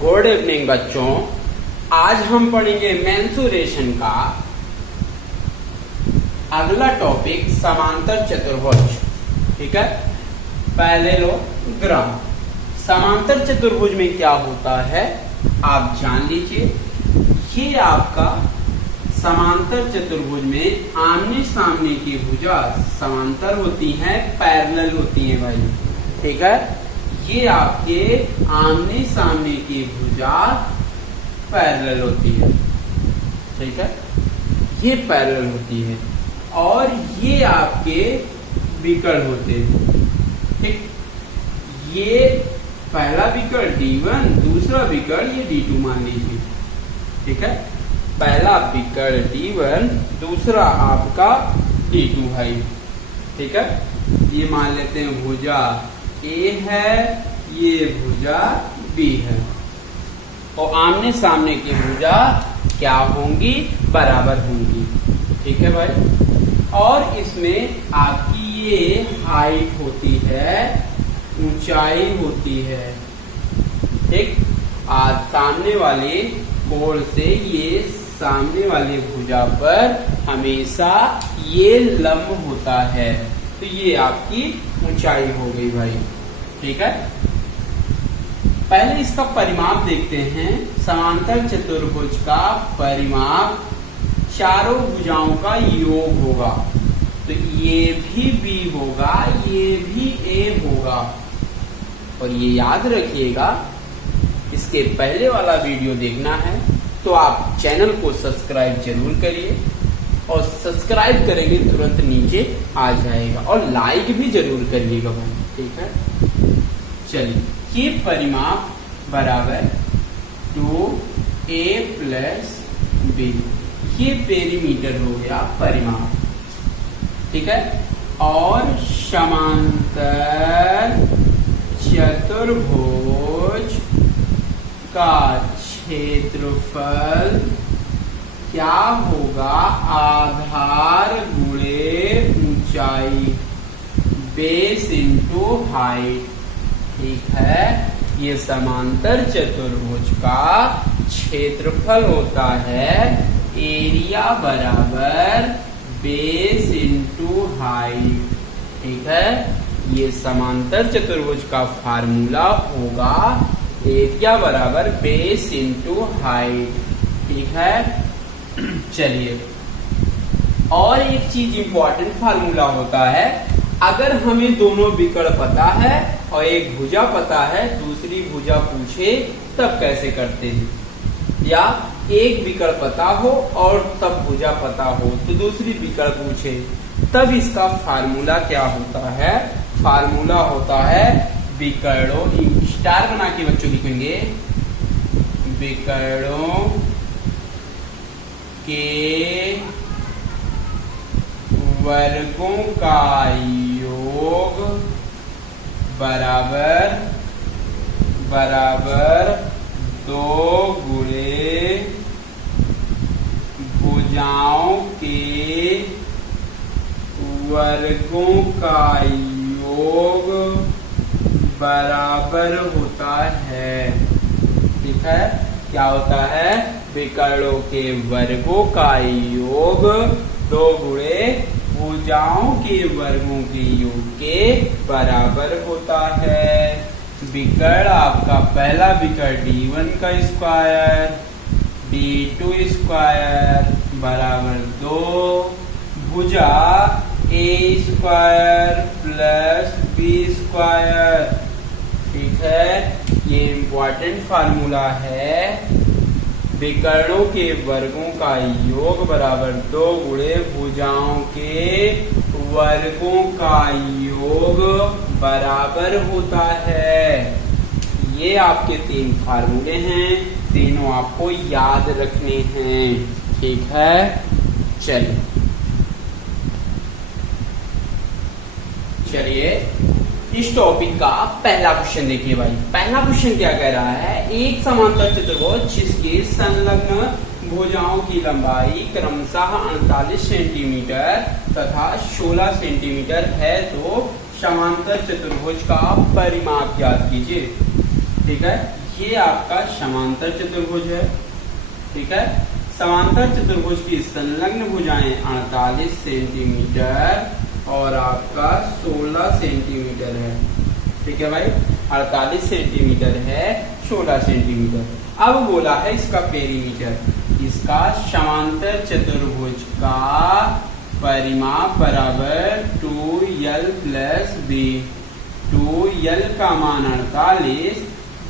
Good evening बच्चों। आज हम पढ़ेंगे मेंसुरेशन का अगला टॉपिक समांतर चतुर्भुज। ठीक है, पहले लो ग्राफ। समांतर चतुर्भुज में क्या होता है आप जान लीजिए। ये आपका समांतर चतुर्भुज में आमने सामने की भुजा समांतर होती हैं, पैरेलल होती हैं भाई। ठीक है, ये आपके आमने सामने की भुजा पैरेलल होती है। ठीक है, ये पैरेलल होती है और ये आपके विकर्ण होते हैं। ठीक, ये पहला विकर्ण D1, दूसरा विकर्ण ये D2 मान लीजिए। ठीक है, पहला विकर्ण D1, दूसरा आपका D2 है। ठीक है, ये मान लेते हैं भुजा A है, ये भुजा B है और आमने सामने की भुजा क्या होंगी, बराबर होंगी। ठीक है भाई, और इसमें आपकी ये हाइट होती है, ऊंचाई होती है। ठीक, आज सामने वाले कोण से ये सामने वाली भुजा पर हमेशा ये लंब होता है, तो ये आपकी ऊंचाई हो गई भाई। ठीक है, पहले इसका परिमाप देखते हैं। समांतर चतुर्भुज का परिमाप चारों भुजाओं का योग होगा, तो ये भी B होगा, ये भी A होगा। और ये याद रखिएगा, इसके पहले वाला वीडियो देखना है तो आप चैनल को सब्सक्राइब जरूर करिए और सब्सक्राइब करेंगे तुरंत नीचे आ जाएगा और लाइक भी जरूर करिएगा भाई। ठीक है, चलिए, ये परिमाप बराबर 2A प्लस B, ये पेरीमीटर हो गया परिमाप। ठीक है, और समांतर चतुर्भुज का क्षेत्रफल क्या होगा, आधार गुणे ऊंचाई, बेस इंटू हाइट। ठीक है, ये समांतर चतुर्भुज का क्षेत्रफल होता है एरिया बराबर बेस इंटू हाइट। ठीक है, ये समांतर चतुर्भुज का फार्मूला होगा एरिया बराबर बेस इंटू हाइट। ठीक है, चलिए, और एक चीज इंपॉर्टेंट फार्मूला होता है, अगर हमें दोनों विकर्ण पता है और एक भुजा पता है, दूसरी भुजा पूछे तब कैसे करते हैं, या एक विकर्ण पता हो और तब भुजा पता हो तो दूसरी विकर्ण पूछे तब इसका फार्मूला क्या होता है, फार्मूला होता है विकर्णों, स्टार बना के बच्चों लिखेंगे, विकर्णों के वर्गों का योग बराबर 2 गुणे भुजाओं के वर्गों का योग बराबर होता है। ठीक है, क्या होता है, विकर्णों के वर्गों का योग 2 गुणे भुजाओं के वर्गों के योग के बराबर होता है। विकर्ण आपका पहला विकर्ण D1 का स्क्वायर, D2 स्क्वायर बराबर 2, भुजा A square plus B square. ठीक है, ये इंपॉर्टेंट फार्मूला है, विकर्णों के वर्गों का योग बराबर 2 गुणे भुजाओं के वर्गों का योग बराबर होता है। ये आपके 3 फार्मूले हैं, तीनों आपको याद रखने हैं। ठीक है, चलिए इस टॉपिक का पहला क्वेश्चन देखिए भाई। पहला क्वेश्चन क्या कह रहा है, एक समांतर चतुर्भुज जिसके संलग्न भुजाओं की लंबाई क्रमशः 48 सेंटीमीटर तथा 16 सेंटीमीटर है, तो समांतर चतुर्भुज का परिमाप ज्ञात कीजिए। ठीक है, ये आपका समांतर चतुर्भुज है, ठीक है। समांतर चतुर्भुज की संलग्न भुजाएं 48 सेंटीमीटर और आपका 16 सेंटीमीटर है, ठीक है भाई। 48 सेंटीमीटर है, 16 सेंटीमीटर। अब बोला है इसका पेरीमीटर, इसका समांतर चतुर्भुज का परिमाप बराबर 2l + b। 2l का मान 48,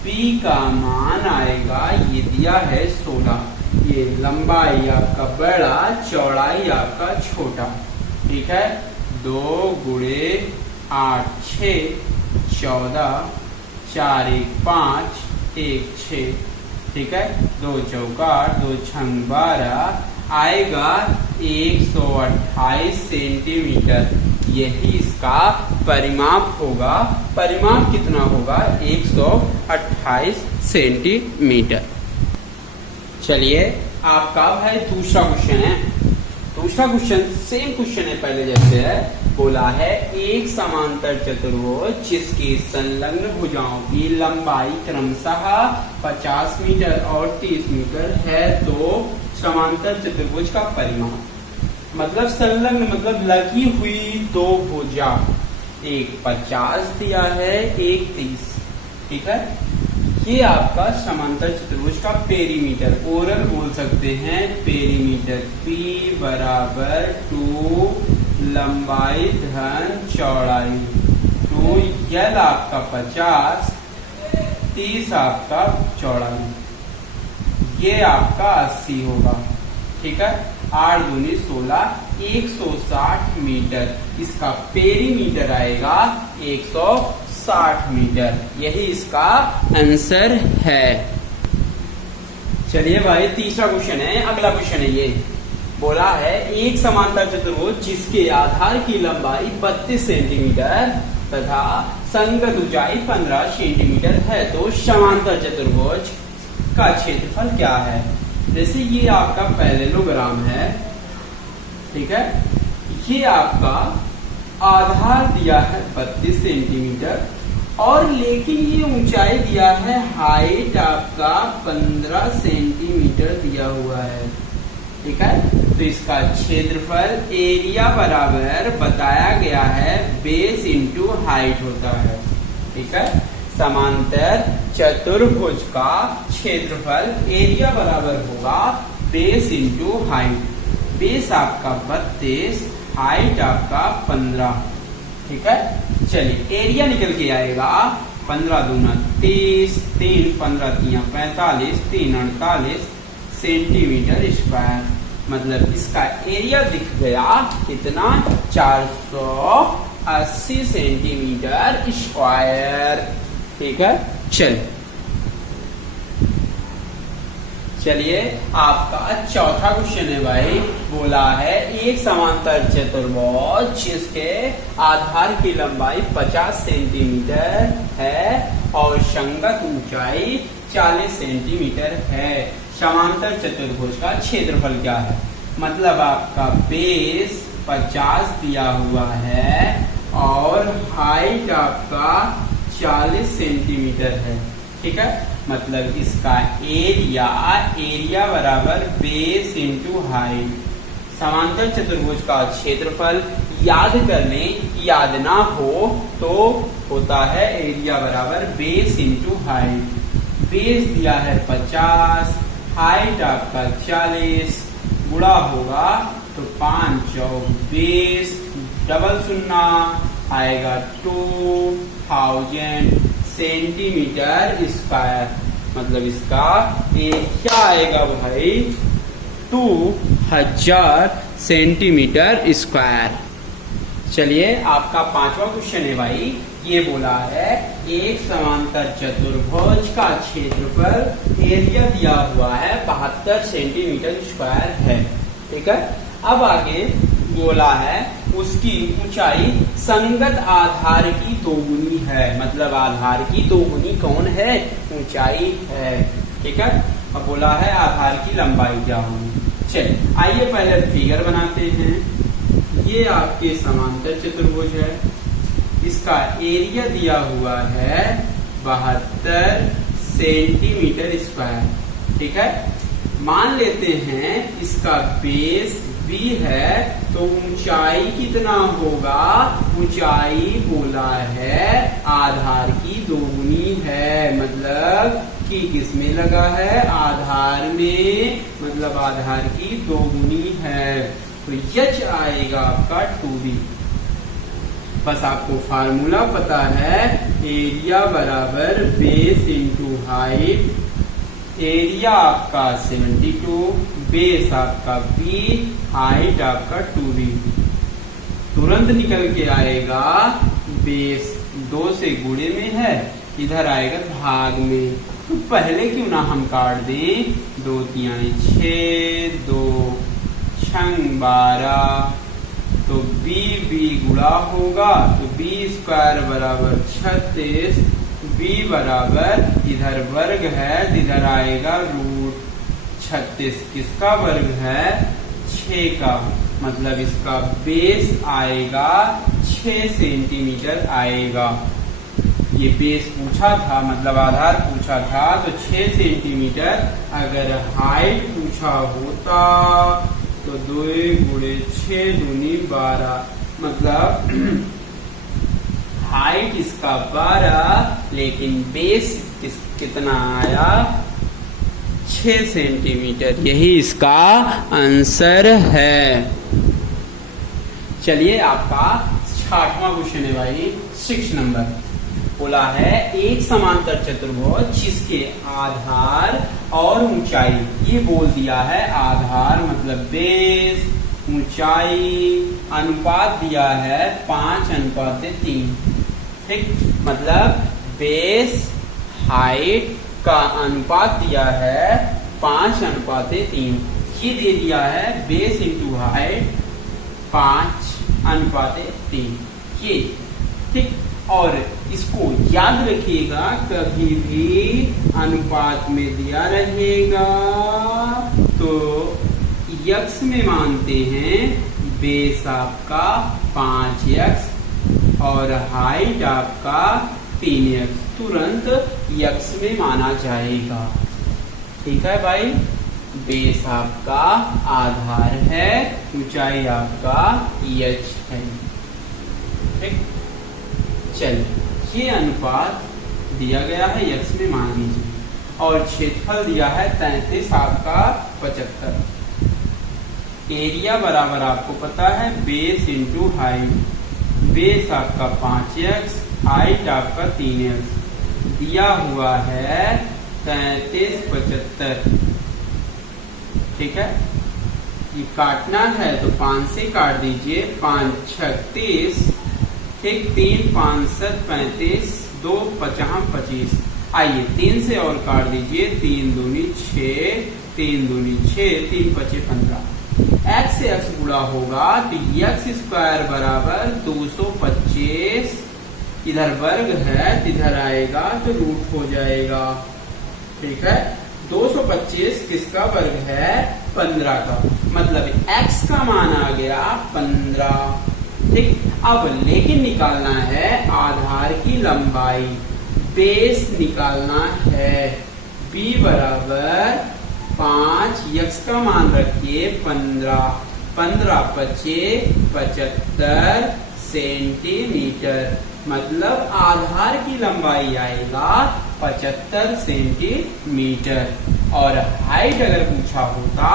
b का मान आएगा, ये दिया है 16। ये लंबाई आपका बड़ा, चौड़ाई आपका छोटा, ठीक है। 2 × 8 6 14, 4 1 5 1 6, ठीक है। 2 × 8 2 × 12 आएगा 128 सेंटीमीटर। यही इसका परिमाप होगा। परिमाप कितना होगा? 128 सेंटीमीटर। चलिए आपका भाई दूसरा क्वेश्चन है। दूसरा क्वेश्चन सेम क्वेश्चन है पहले जैसे है। बोला है एक समांतर चतुर्भुज जिसकी संलग्न भुजाओं की लंबाई क्रमशः 50 मीटर और 30 मीटर है, तो समांतर चतुर्भुज का परिमाप, मतलब संलग्न मतलब लगी हुई दो भुजा, एक 50 दिया है, एक 30, ठीक है। ये आपका समांतर चतुर्भुज का पेरीमीटर, ओरल बोल सकते हैं पेरीमीटर। P बराबर 2 लंबाई धन चौड़ाई, 2l आपका 50, 30 आपका चौड़ाई, ये आपका 80 होगा, ठीक है। 8 दूनी 16, 160 मीटर। इसका पेरीमीटर आएगा 160 मीटर। यही इसका आंसर है। चलिए भाई तीसरा क्वेश्चन है, अगला क्वेश्चन है। ये बोला है एक समांतर चतुर्भुज जिसके आधार की लंबाई 32 सेंटीमीटर तथा संगत ऊंचाई 15 सेंटीमीटर है, तो समांतर चतुर्भुज का क्षेत्रफल क्या है? जैसे ये आपका पैरेललोग्राम है, ठीक है। ये आपका आधार दिया है 32 सेंटीमीटर और लेकिन ये ऊंचाई दिया है, हाइट आपका 15 सेंटीमीटर दिया हुआ है, ठीक है। तो इसका क्षेत्रफल एरिया बराबर बताया गया है बेस इंटू हाइट होता है, ठीक है। समांतर चतुर्भुज का क्षेत्रफल एरिया बराबर होगा बेस इंटू हाइट। बेस आपका 32, हाइट आपका 15, ठीक है। चलिए एरिया निकल के आएगा 15 दूना 30, 3 15 3 45, 3 48 सेंटीमीटर स्क्वायर। मतलब इसका एरिया दिख गया कितना? 480 सेंटीमीटर स्क्वायर, ठीक है। चलिए आपका चौथा क्वेश्चन है भाई। बोला है एक समांतर चतुर्भुज जिसके आधार की लंबाई 50 सेंटीमीटर है और संगत ऊंचाई 40 सेंटीमीटर है, समांतर चतुर्भुज का क्षेत्रफल क्या है? मतलब आपका बेस 50 दिया हुआ है और हाइट आपका 40 सेंटीमीटर है, ठीक है। मतलब इसका एरिया बराबर बेस इंटू हाइट। समांतर चतुर्भुज का क्षेत्रफल याद कर लें, याद ना हो तो होता है एरिया बराबर बेस इंटू हाइट। बेस दिया है 50, हाइट आपका 40, गुणा होगा तो 5 चौक 20, डबल शून्ना आएगा 2000 सेंटीमीटर स्क्वायर। मतलब इसका एरिया आएगा भाई 2000 सेंटीमीटर स्क्वायर। चलिए आपका पांचवा क्वेश्चन है भाई। ये बोला है एक समांतर चतुर्भुज का क्षेत्रफल एरिया दिया हुआ है 72 सेंटीमीटर स्क्वायर है, ठीक है। अब आगे बोला है उसकी ऊंचाई संगत आधार की दोगुनी है। मतलब आधार की दोगुनी कौन है? ऊंचाई है, ठीक है। अब बोला है आधार की लंबाई क्या होगी। चलिए आइए पहले फिगर बनाते हैं। ये आपके समांतर चतुर्भुज है, इसका एरिया दिया हुआ है 72 सेंटीमीटर स्क्वायर। ठीक है, मान लेते हैं इसका बेस b है तो ऊंचाई कितना होगा, ऊंचाई बोला है आधार की दोगुनी है, मतलब कि किसमें लगा है, आधार में, मतलब आधार की दोगुनी है। तो h आएगा आपका 2b। बस आपको फार्मूला पता है, एरिया बराबर बेस इंटू हाइट। एरिया आपका 72, बेस आपका b, हाइट आपका 2b। तुरंत निकल के आएगा, बेस 2 से गुणे में है, इधर आएगा भाग में। तो पहले क्यों ना हम काट दें, 2 तिहाई 6, 2 छंग 12, तो b गुणा होगा तो b स्क्वायर बराबर 36, b बराबर इधर वर्ग है, इधर आएगा रूट 36। किसका वर्ग है, 6 का, मतलब इसका बेस आएगा 6 सेंटीमीटर आएगा। ये बेस पूछा था, मतलब आधार पूछा था, तो 6 सेंटीमीटर। अगर हाइट पूछा होता तो 2 गुणे 6 दूनी 12, मतलब हाइट इसका 12, लेकिन बेस कितना आया, 6 सेंटीमीटर। यही इसका आंसर है। चलिए आपका 6वां क्वेश्चन है भाई, 6 नंबर। बोला है एक समांतर चतुर्भुज जिसके आधार और ऊंचाई, ये बोल दिया है आधार मतलब बेस, ऊंचाई अनुपात दिया है 5:3। ठीक, मतलब बेस हाइट का अनुपात दिया है 5:3। ये दे दिया है बेस इंटू हाइट 5:3 ये। ठीक, और इसको याद रखिएगा, कभी भी अनुपात में दिया रहेगा तो यक्स में मानते हैं, बेस आपका 5x और हाइट आपका 3x, तुरंत यक्स में माना जाएगा। ठीक है भाई, बेस आपका आधार है, ऊंचाई आपका h है। ठीक, चलिए ये अनुपात दिया गया है, यक्स में मान लीजिए, और क्षेत्रफल दिया है 33 आपका 75। एरिया बराबर आपको पता है बेस इंटू हाइट, बेस आपका 5x, हाइट आपका 3x, दिया हुआ है 33 75। ठीक है, ये काटना है तो 5 से काट दीजिए, 5 36, ठीक, 3 5 7 35, 2 5 25। आइए 3 से और काट दीजिए, 3 दूनी 6, 3 दूनी 6, 3 5 15। x से x गुणा होगा तो x स्क्वायर बराबर 225, इधर वर्ग है, इधर आएगा तो रूट हो जाएगा। ठीक है, 225 किसका वर्ग है, 15 का, मतलब x का मान आ गया 15। ठीक, अब लेकिन निकालना है आधार की लंबाई, बेस निकालना है, b बराबर 5, यक्स का मान रखिए 15, 15 25 75 सेंटीमीटर, मतलब आधार की लंबाई आएगा 75 सेंटीमीटर। और हाइट अगर पूछा होता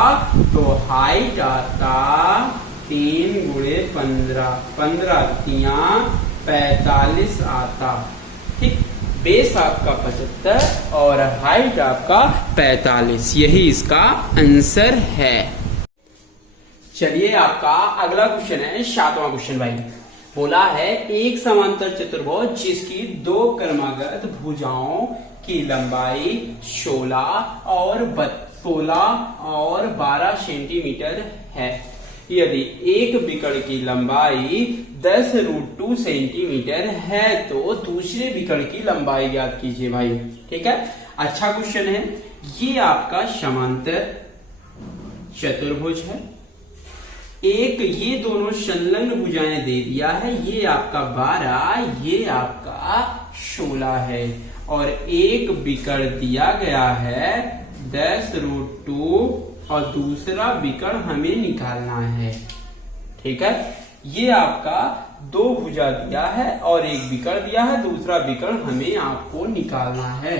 तो हाइट आता 3 गुणे 15, 15 तिया 45 आता। ठीक, बेस आपका 75 और हाइट आपका 45, यही इसका आंसर है। चलिए आपका अगला क्वेश्चन है 7वां क्वेश्चन भाई। बोला है एक समांतर चतुर्भुज जिसकी 2 क्रमागत भुजाओं की लंबाई 16 और 12 सेंटीमीटर है। यदि एक विकर्ण की लंबाई 10√2 सेंटीमीटर है तो दूसरे विकर्ण की लंबाई ज्ञात कीजिए भाई। ठीक है, अच्छा क्वेश्चन है। ये आपका समांतर चतुर्भुज है, एक ये दोनों संलग्न भुजाएं दे दिया है, ये आपका 12, ये आपका 16 है। और एक विकर्ण दिया गया है 10√2 और दूसरा विकर्ण हमें निकालना है। ठीक है, ये आपका दो भुजा दिया है और एक विकर्ण दिया है, दूसरा विकर्ण हमें आपको निकालना है।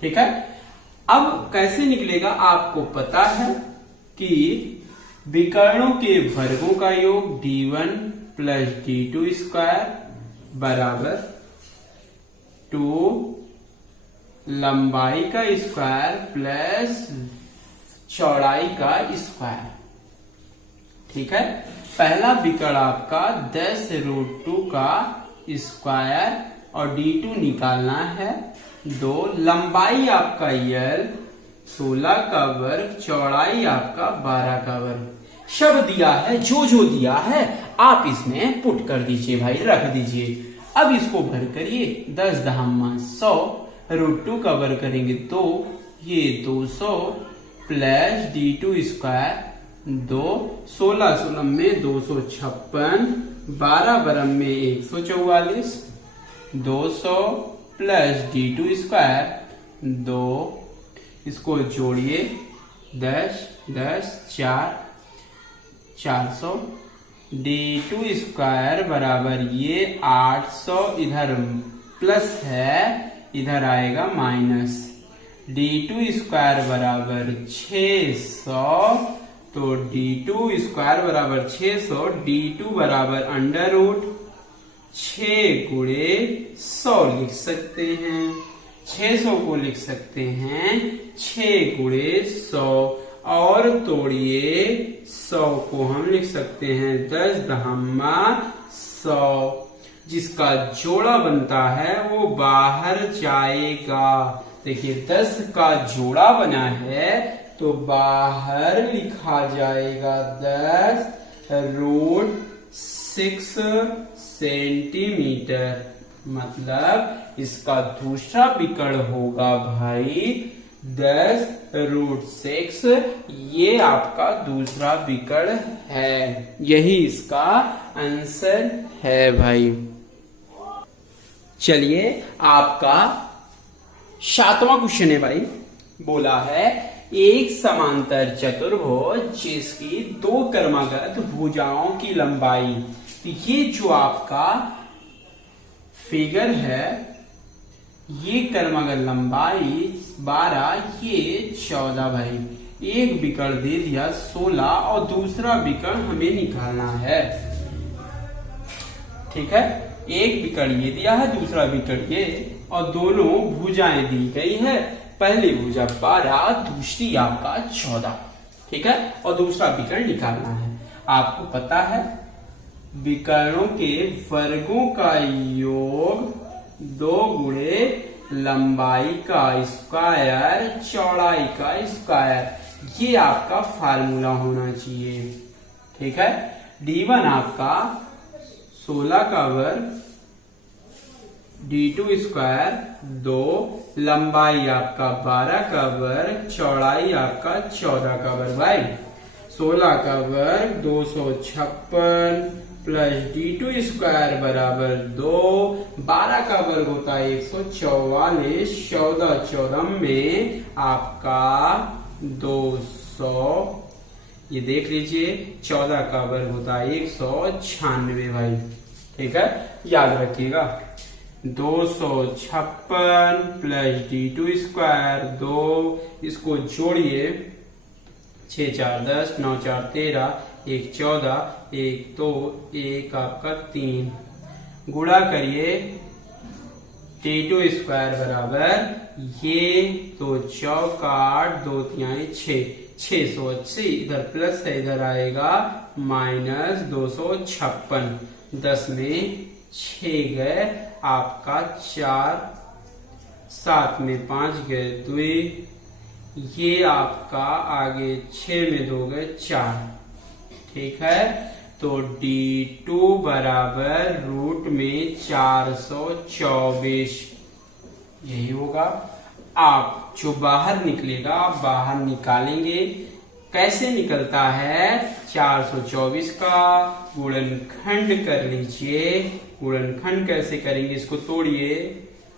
ठीक है, अब कैसे निकलेगा आपको पता है कि विकर्णों के वर्गों का योग d1 प्लस d2 स्क्वायर बराबर 2 लंबाई का स्क्वायर प्लस चौड़ाई का स्क्वायर। ठीक है, पहला विकर्ण आपका 10√2 का स्क्वायर और d2 निकालना है। 2 लंबाई आपका यल 16 का वर्ग, चौड़ाई आपका 12 का वर्ग। शब्द दिया है, जो दिया है आप इसमें पुट कर दीजिए भाई, रख दीजिए। अब इसको भर करिए, 10 दहम्मा 100, √2 का वर्ग करेंगे 2, ये 200 प्लस d2 स्क्वायर 2, 16 16 में 256, 12 बरम में 144, 200 प्लस d2 स्क्वायर 2, इसको जोड़िए 10 10 4 400, d2 स्क्वायर बराबर ये 800, इधर प्लस है इधर आएगा माइनस, d2 स्क्वायर बराबर 600, तो d2 स्क्वायर बराबर 600, d2 बराबर √ 6 गुणे 100 लिख सकते हैं। 600 को लिख सकते हैं 6 गुणे 100, और तोड़िए 100 को हम लिख सकते हैं 10 दहम्मा 100, जिसका जोड़ा बनता है वो बाहर जाएगा। देखिए 10 का जोड़ा बना है तो बाहर लिखा जाएगा 10√6 सेंटीमीटर, मतलब इसका दूसरा विकर्ण होगा भाई 10√6। ये आपका दूसरा विकर्ण है, यही इसका आंसर है भाई। चलिए आपका 7वां क्वेश्चन है भाई, बोला है एक समांतर चतुर्भुज जिसकी 2 क्रमागत भुजाओं की लंबाई, ये जो आपका फिगर है, ये क्रमागत लंबाई 12, ये 14 भाई। एक विकर्ण दे दिया 16 और दूसरा विकर्ण हमें निकालना है। ठीक है, एक विकर्ण ये दिया है, दूसरा विकर्ण ये, और दोनों भुजाएं दी गई है। पहली भुजा 12, दूसरी आपका 14। ठीक है, और दूसरा विकर्ण निकालना है। आपको पता है विकर्णों के वर्गों का योग 2 गुणे लंबाई का स्क्वायर चौड़ाई का स्क्वायर, ये आपका फार्मूला होना चाहिए। ठीक है, d1 आपका 16 का वर्ग, d2 स्क्वायर 2, लंबाई आपका 12 का वर्ग, चौड़ाई आपका 14 का वर्ग। भाई 16 का वर्ग 256 प्लस d2 स्क्वायर बराबर 2, 12 का वर्ग होता है 144, 14 14 में आपका 200, ये देख लीजिए 14 का वर्ग होता है 196 भाई। ठीक है, याद रखिएगा 256 प्लस d2 स्क्वायर 2, इसको जोड़िए 6 4 10, 9 4 13, 1 14, 1 2, 1 आपका 3, गुणा करिए d2 स्क्वायर बराबर ये तो चौका 8, 2 तिहाई 6, 680, इधर प्लस है इधर आएगा माइनस 256, 10 में 6 गए आपका 4, 7 में 5 गए 2, ये आपका आगे 6 में 2 गए 4। ठीक है, तो d2 बराबर रूट में 424, यही होगा। आप जो बाहर निकलेगा आप बाहर निकालेंगे। कैसे निकलता है? 424 का गुणनखंड कर लीजिए। गुणनखंड कैसे करेंगे? इसको तोड़िए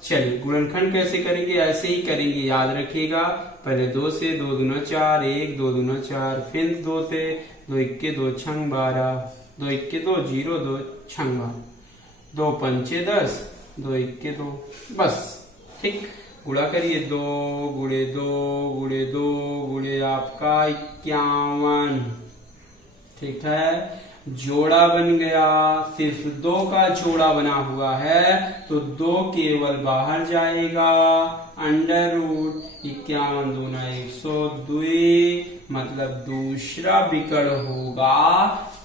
चलिए गुणनखंड कैसे करेंगे, ऐसे ही करेंगे, याद रखिएगा। पहले 2 से 2 दूना 4, 1 2 दूना 4, फिर 2 से 2 इक्के 2 छंग 12, 2 इक्के 2 0 2 छंग 12, 2 पंचे 10, 2 इक्के 2, बस ठीक। गुणा करिए, 2 गुणे 2 गुणे 2 गुणे आपका 51, ठीक है। जोड़ा बन गया, सिर्फ 2 का जोड़ा बना हुआ है तो 2 केवल बाहर जाएगा। अंडर रूट 51 दूना 102, मतलब दूसरा विकर्ण होगा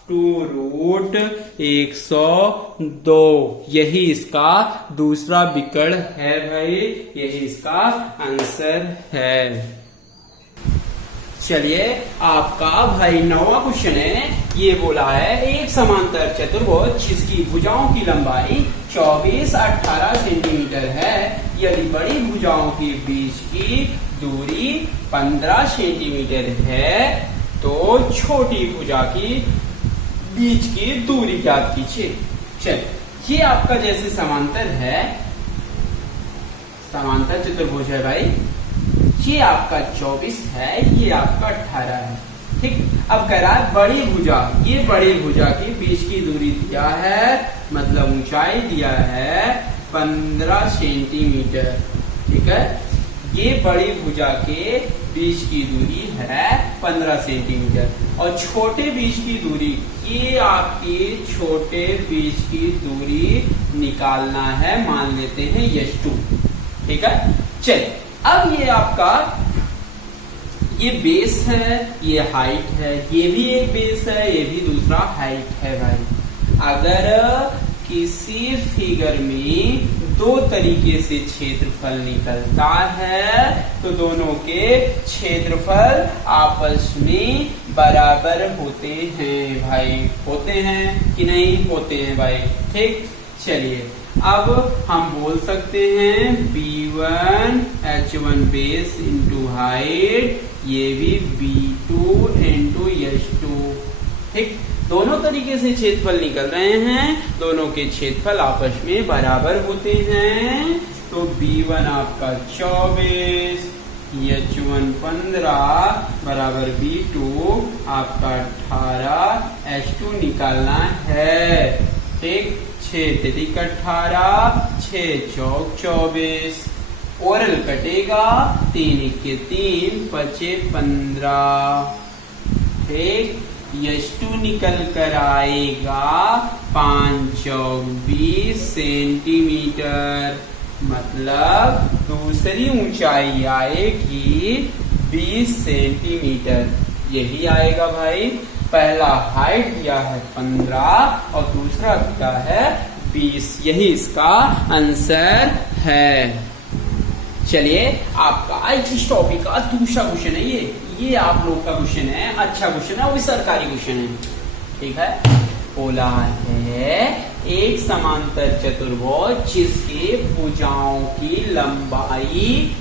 2 रूट 102। यही इसका दूसरा विकर्ण है भाई, यही इसका आंसर है। चलिए आपका भाई 9वां क्वेश्चन है, ये बोला है एक समांतर चतुर्भुज जिसकी भुजाओं की लंबाई 24-18 सेंटीमीटर है, यदि बड़ी भुजाओं के बीच की दूरी 15 सेंटीमीटर है तो छोटी भुजा की बीच की दूरी ज्ञात कीजिए। चलिए ये आपका जैसे समांतर है, समांतर चतुर्भुज है भाई, ये आपका 24 है, ये आपका 18 है, ठीक। अब कह रहा है बड़ी भुजा, ये बड़ी भुजा की बीच की दूरी दिया है, मतलब ऊंचाई दिया है 15 सेंटीमीटर, ठीक है। ये बड़ी भुजा के बीच की दूरी है 15 सेंटीमीटर और छोटे बीच की दूरी, ये आपकी छोटे बीच की दूरी निकालना है, मान लेते हैं S2, ठीक है। चलिए अब ये आपका ये बेस है, ये हाइट है, ये भी एक बेस है, ये भी दूसरा हाइट है भाई। अगर किसी फिगर में 2 तरीके से क्षेत्रफल निकलता है तो दोनों के क्षेत्रफल आपस में बराबर होते हैं भाई, होते हैं कि नहीं होते हैं भाई, ठीक। चलिए अब हम बोल सकते हैं B1 H1 base into height, ये भी B2 इंटू S2, ठीक। दोनों तरीके से क्षेत्रफल निकल रहे हैं, दोनों के क्षेत्रफल आपस में बराबर होते हैं, तो B1 आपका 24, H1 15 बराबर B2 आपका 18, H2 निकालना है, ठीक। 6 तिथिक 18, 6 चौक 24, ओरल कटेगा, 3 इक्के 3 बचे 15, ठीक। S2 निकल कर आएगा 5 चौक 20 सेंटीमीटर, मतलब दूसरी ऊंचाई आएगी 20 सेंटीमीटर, यही आएगा भाई। पहला हाइट दिया है 15 और दूसरा दिया है 20, यही इसका आंसर है। चलिए आपका इस टॉपिक का दूसरा क्वेश्चन है, ये आप लोग का क्वेश्चन है, अच्छा क्वेश्चन है, वो भी सरकारी क्वेश्चन है, ठीक है। बोला है एक समांतर चतुर्भुज जिसके भुजाओं की लंबाई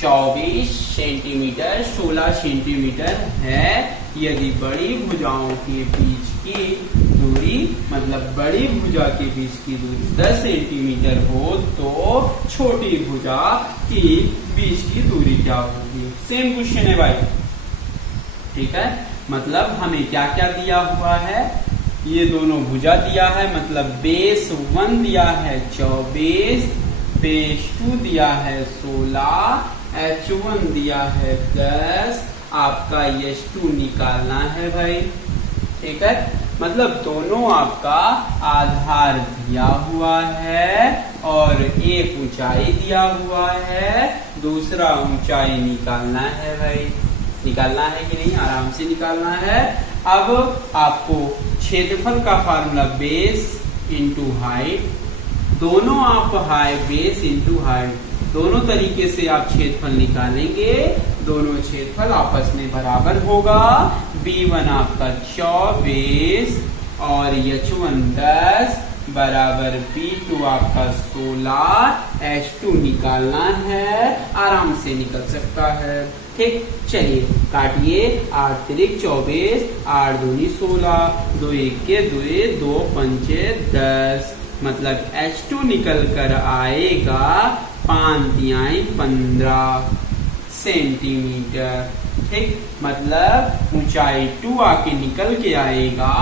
24 सेंटीमीटर 16 सेंटीमीटर है, यदि बड़ी भुजाओं के बीच की दूरी, मतलब बड़ी भुजा के बीच की दूरी 10 सेंटीमीटर हो तो छोटी भुजा की बीच की दूरी क्या होगी। सेम क्वेश्चन है भाई, ठीक है। मतलब हमें क्या क्या दिया हुआ है, ये दोनों भुजा दिया है, मतलब बेस 1 दिया है 24, बेस 2 दिया है 16, H1 दिया है 10, आपका S2 निकालना है भाई, ठीक है। मतलब दोनों आपका आधार दिया हुआ है और एक ऊंचाई दिया हुआ है, दूसरा ऊंचाई निकालना है भाई, निकालना है कि नहीं, आराम से निकालना है। अब आपको क्षेत्रफल का फार्मूला बेस इंटू हाइट, दोनों आप बेस इंटू हाइट, दोनों तरीके से आप क्षेत्रफल निकालेंगे, दोनों क्षेत्रफल आपस में बराबर होगा। B1 आपका 24 और H1 10 बराबर B2 आपका 16, H2 निकालना है, आराम से निकल सकता है, ठीक। चलिए काटिए, 8 तिरिक 24, 8 दूनी 16, 2 इक्के 2, 2 पंचे 10, मतलब H2 निकल कर आएगा 5×15 सेंटीमीटर। ठीक, मतलब ऊंचाई 2 आके निकल के आएगा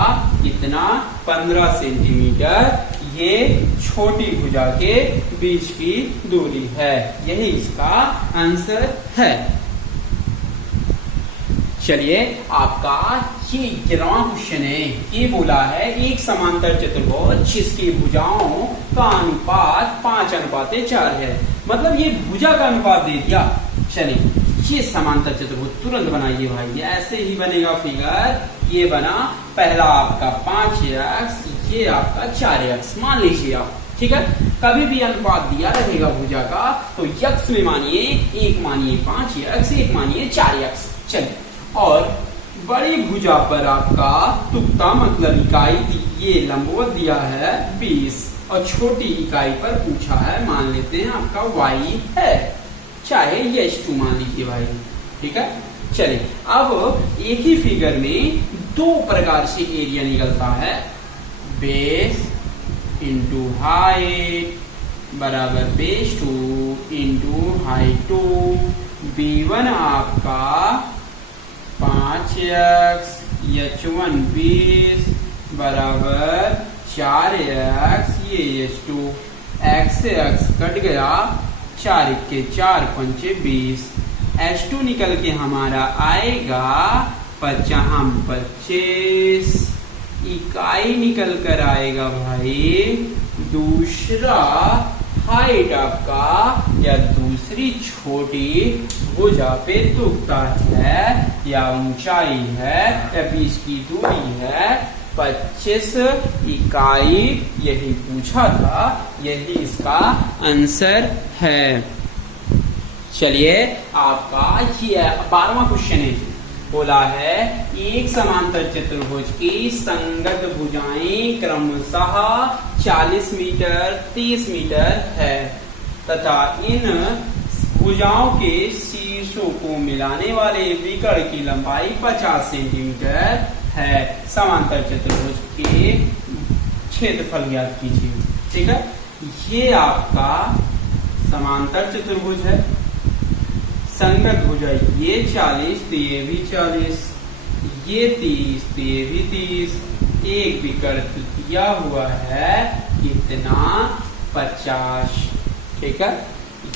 कितना, 15 सेंटीमीटर। ये छोटी भुजा के बीच की दूरी है, यही इसका आंसर है। चलिए, आपका ये 11वां क्वेश्चन है। ये बोला है एक समांतर चतुर्भुज जिसकी भुजाओं का अनुपात 5:4 है। मतलब ये भुजा का अनुपात दे दिया। चलिए, ये समांतर चतुर्भुज तुरंत बनाइए भाई, ये ऐसे ही बनेगा फिगर। ये बना, पहला आपका 5x, ये आपका 4x मान लीजिए आप। ठीक है, कभी भी अनुपात दिया रहेगा भुजा का तो x में मानिए 1 मानिए 5x, 1 मानिए 4x। चलिए, और बड़ी भुजा पर आपका तुक्ता मतलब इकाई ये लंबवत दिया है 20, और छोटी इकाई पर पूछा है, मान लेते हैं आपका y है, चाहे ये H2 मान लीजिए भाई। ठीक है, चलिए, अब एक ही फिगर में दो प्रकार से एरिया निकलता है। बेस इंटू हाइट बराबर बेस 2 इंटू हाइट 2। B1 आपका 5x, H1 20 बराबर 4x, ये H2। x से x कट गया, 4 के 4 पंचे 20। H2 निकल के हमारा आएगा 25 इकाई निकल कर आएगा भाई। दूसरा हाइट आपका या दूसरी छोटी भुजा पे तुक्ता है या ऊंचाई है या बीच की दूरी है 25 इकाई, यही पूछा था, यही इसका आंसर है। चलिए, आपका ये 12वां क्वेश्चन है। बोला है एक समांतर चतुर्भुज की संगत भुजाएं क्रमशः 40 मीटर 30 मीटर है तथा इन भुजाओं के शीर्षों को मिलाने वाले विकर्ण की लंबाई 50 सेंटीमीटर है। समांतर चतुर्भुज के क्षेत्रफल ज्ञात कीजिए। ठीक है, ये आपका समांतर चतुर्भुज है। संगत भुजा ये 40 तो ये भी 40, ये 30 तो ये भी 30। एक विकर्ण दिया हुआ है कितना, 50। ठीक है,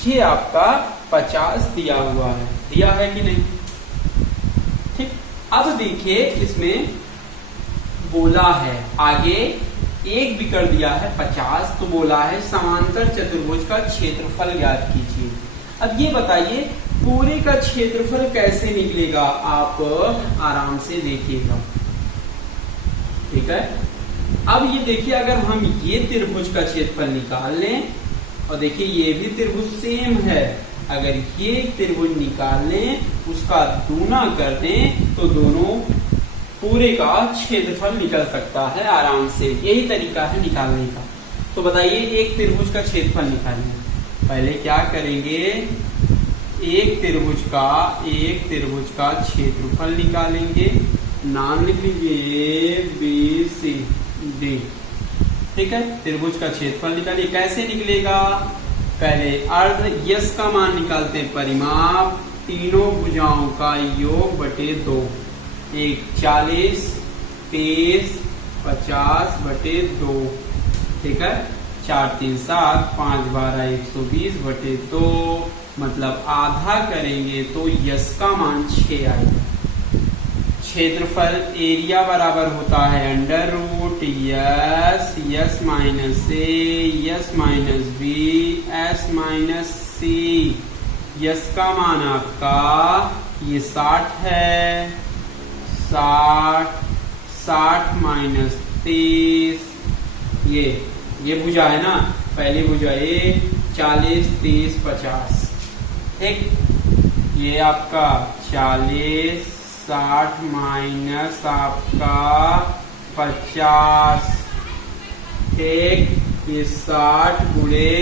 ये आपका 50 दिया हुआ है, दिया है कि नहीं। ठीक, अब देखिए इसमें बोला है आगे एक विकर्ण दिया है 50, तो बोला है समांतर चतुर्भुज का क्षेत्रफल ज्ञात कीजिए। अब ये बताइए पूरे का क्षेत्रफल कैसे निकलेगा, आप आराम से देखिएगा। ठीक है, अब ये देखिए अगर हम ये त्रिभुज का क्षेत्रफल निकाल लें और देखिए ये भी त्रिभुज सेम है, अगर ये त्रिभुज निकाल लें उसका दूना कर दें तो दोनों पूरे का क्षेत्रफल निकल सकता है आराम से। यही तरीका है निकालने का। तो बताइए एक त्रिभुज का क्षेत्रफल निकालें। पहले क्या करेंगे, एक त्रिभुज का क्षेत्रफल निकालेंगे। नाम लिख लीजिए ABCD। ठीक है, त्रिभुज का क्षेत्रफल निकालिए। कैसे निकलेगा, पहले अर्ध यश का मान निकालते हैं, परिमाप तीनों भुजाओं का योग बटे 2। एक 40 30 50 बटे 2। ठीक है, 4 3 7 5 12 120 बटे 2, मतलब आधा करेंगे तो यश का मान 6 आएगा। क्षेत्रफल एरिया बराबर होता है under root S minus A S minus B S minus C. S का मान आपका ये 60 है, 60 माइनस 30, ये भुजा है ना, पहली भुजा ये 40 30 50। ठीक, ये आपका 40 60 माइनस आपका 50। ठीक, ये 60 गुणे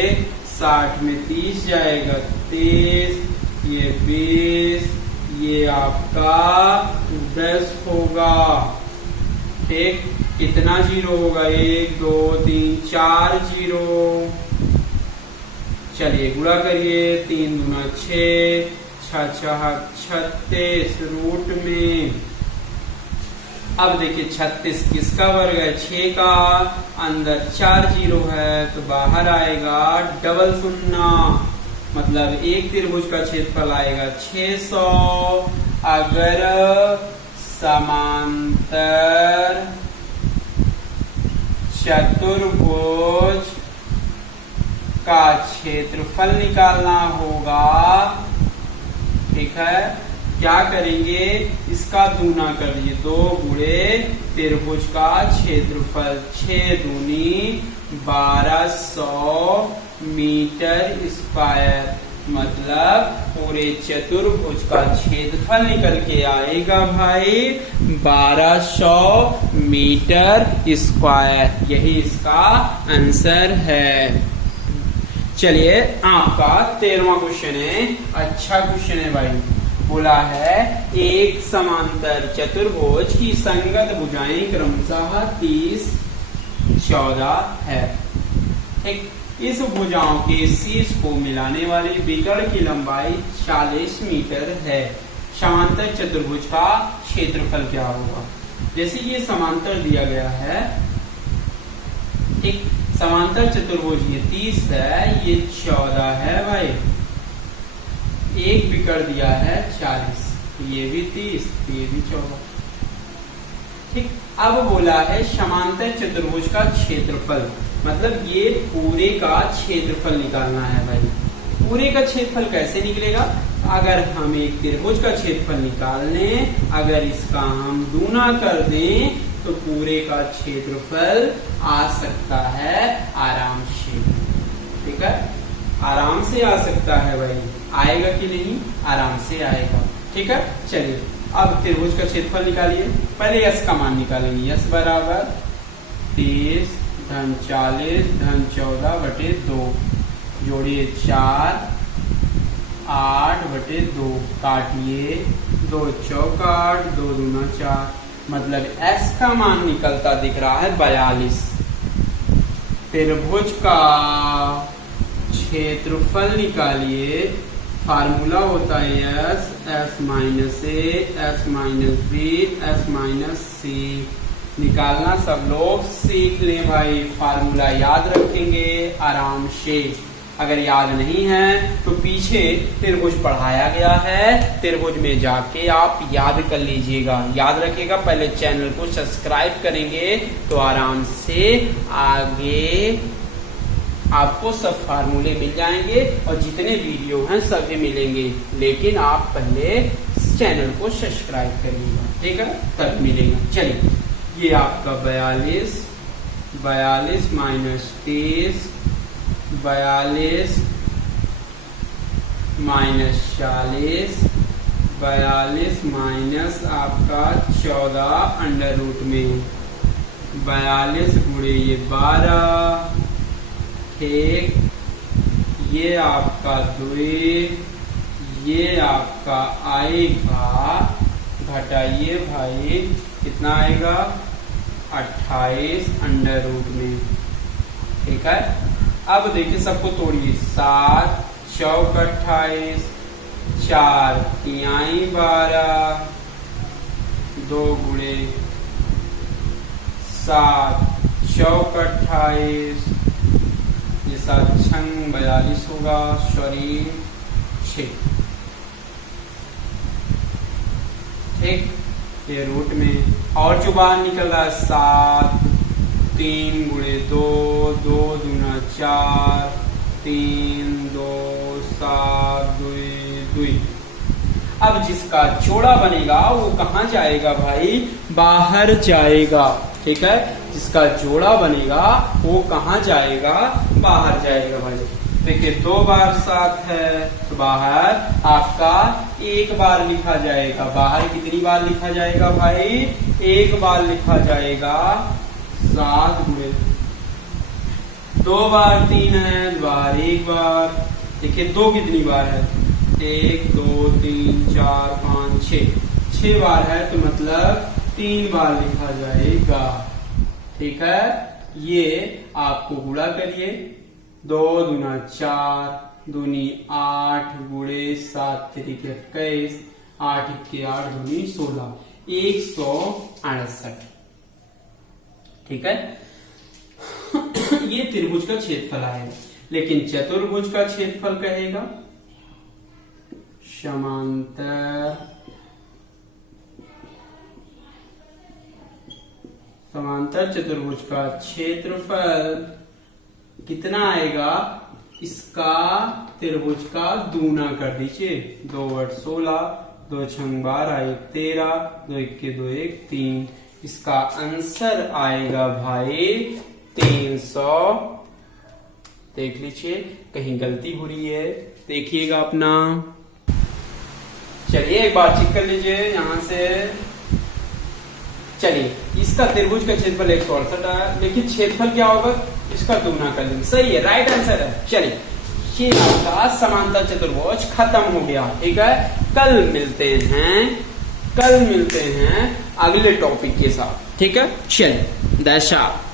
60 में 30 जाएगा 30, ये 20, ये आपका 10 होगा। ठीक, कितना जीरो होगा, 1 2 3 4 जीरो। चलिए गुणा करिए, 3 दूना 6, 6 6 36 रूट में। अब देखिए 36 किसका वर्ग है, 6 का, अंदर 4 जीरो है तो बाहर आएगा डबल शून्य, मतलब एक त्रिभुज का क्षेत्रफल आएगा 600। अगर समांतर चतुर्भुज का क्षेत्रफल निकालना होगा, ठीक है, क्या करेंगे, इसका दूना कर दीजिए, 2 गुणे त्रिभुज का क्षेत्रफल, 6 दूनी 1200 मीटर स्क्वायर, मतलब पूरे चतुर्भुज का क्षेत्रफल निकल के आएगा भाई 1200 मीटर स्क्वायर। यही इसका आंसर है। चलिए आपका 13वां क्वेश्चन है, अच्छा क्वेश्चन है भाई। बोला है एक समांतर चतुर्भुज की संगत भुजाएं क्रमशः 30 14 है। ठीक, इस भुजाओं के शीर्ष को मिलाने वाली विकर्ण की लंबाई 40 मीटर है। समांतर चतुर्भुज का क्षेत्रफल क्या होगा। जैसे ये समांतर दिया गया है, एक समांतर चतुर्भुज ये 30 है, ये 14 है भाई, एक विकर्ण दिया है 40, ये भी 30, ये भी 14। ठीक, अब बोला है समांतर चतुर्भुज का क्षेत्रफल, मतलब ये पूरे का क्षेत्रफल निकालना है भाई। पूरे का क्षेत्रफल कैसे निकलेगा, अगर हम एक त्रिभुज का क्षेत्रफल निकाल लें, अगर इसका हम दूना कर दें तो पूरे का क्षेत्रफल आ सकता है आराम से। ठीक है, आराम से आ सकता है भाई, आएगा कि नहीं, आराम से आएगा। ठीक है, चलिए अब त्रिभुज का क्षेत्रफल निकालिए। पहले यश का मान निकालेंगे, यश बराबर 30 धन 40 धन 14 बटे 2, जोड़िए 4 8 बटे 2, काटिए 2 चौका 8, 2 दूना 4, मतलब एस का मान निकलता दिख रहा है 42। त्रिभुज का क्षेत्रफल निकालिए, फार्मूला होता है S, S minus A, S minus B, S minus C. निकालना सब लोग सीख लें भाई, फार्मूला याद रखेंगे आराम से। अगर याद नहीं है तो पीछे त्रिभुज पढ़ाया गया है, त्रिभुज में जाके आप याद कर लीजिएगा, याद रखिएगा। पहले चैनल को सब्सक्राइब करेंगे तो आराम से आगे आपको सब फार्मूले मिल जाएंगे और जितने वीडियो हैं सभी मिलेंगे, लेकिन आप पहले चैनल को सब्सक्राइब करिएगा, ठीक है, तब मिलेगा। चलिए ये आपका 42 माइनस 30, 42 माइनस 40, 42 माइनस आपका 14 अंडर रूट में, 42 गुणे ये 12, ठीक, ये आपका 2, ये आपका आएगा, घटाइए भाई, कितना आएगा 28 अंडर रूट में। ठीक है, अब देखिए सबको तोड़िए, 7 चौक 28, 4 तिहाई 12, 2 गुणे 7 चौक 28, ये 7 छंग 42 होगा, सॉरी 6। ठीक, ये रूट में, और जो बाहर निकल रहा है 7, 3 गुणे 2, 2 दूना 4, 3 2 7 2 2। अब जिसका जोड़ा बनेगा वो कहाँ जाएगा भाई, बाहर जाएगा। ठीक है, जिसका जोड़ा बनेगा वो कहाँ जाएगा, बाहर जाएगा भाई। देखिए 2 बार 7 है तो बाहर आपका 1 बार लिखा जाएगा। बाहर कितनी बार लिखा जाएगा भाई, 1 बार लिखा जाएगा, 7 गुणे 2 बार 3 है, बाहर 1 बार। देखिए 2 कितनी बार है, 1 2 3 4 5 6 बार है, तो मतलब 3 बार लिखा जाएगा। ठीक है, ये आपको गुणा करिए, 2 दूना 4, दूनी 8, गुणे 7 तिरिके 21, 8 इक्के 8, दूनी 16, 168। ठीक है, ये त्रिभुज का क्षेत्रफल आएगा, लेकिन चतुर्भुज का क्षेत्रफल कहेगा समांतर चतुर्भुज का क्षेत्रफल कितना आएगा, इसका त्रिभुज का दूना कर दीजिए, 2 8 16, 2 6 12, 1 13, 2 1 2 1 3, इसका आंसर आएगा भाई 300। देख लीजिए कहीं गलती हो रही है, देखिएगा अपना। चलिए एक बार चेक कर लीजिए यहां से। चलिए, इसका त्रिभुज का क्षेत्रफल 168 आया, लेकिन क्षेत्रफल क्या होगा, इसका दूना कर लेंगे। सही है, राइट आंसर है। चलिए, ये आपका समांतर चतुर्भुज खत्म हो गया। ठीक है, कल मिलते हैं अगले टॉपिक के साथ। ठीक है, चलिए दशा।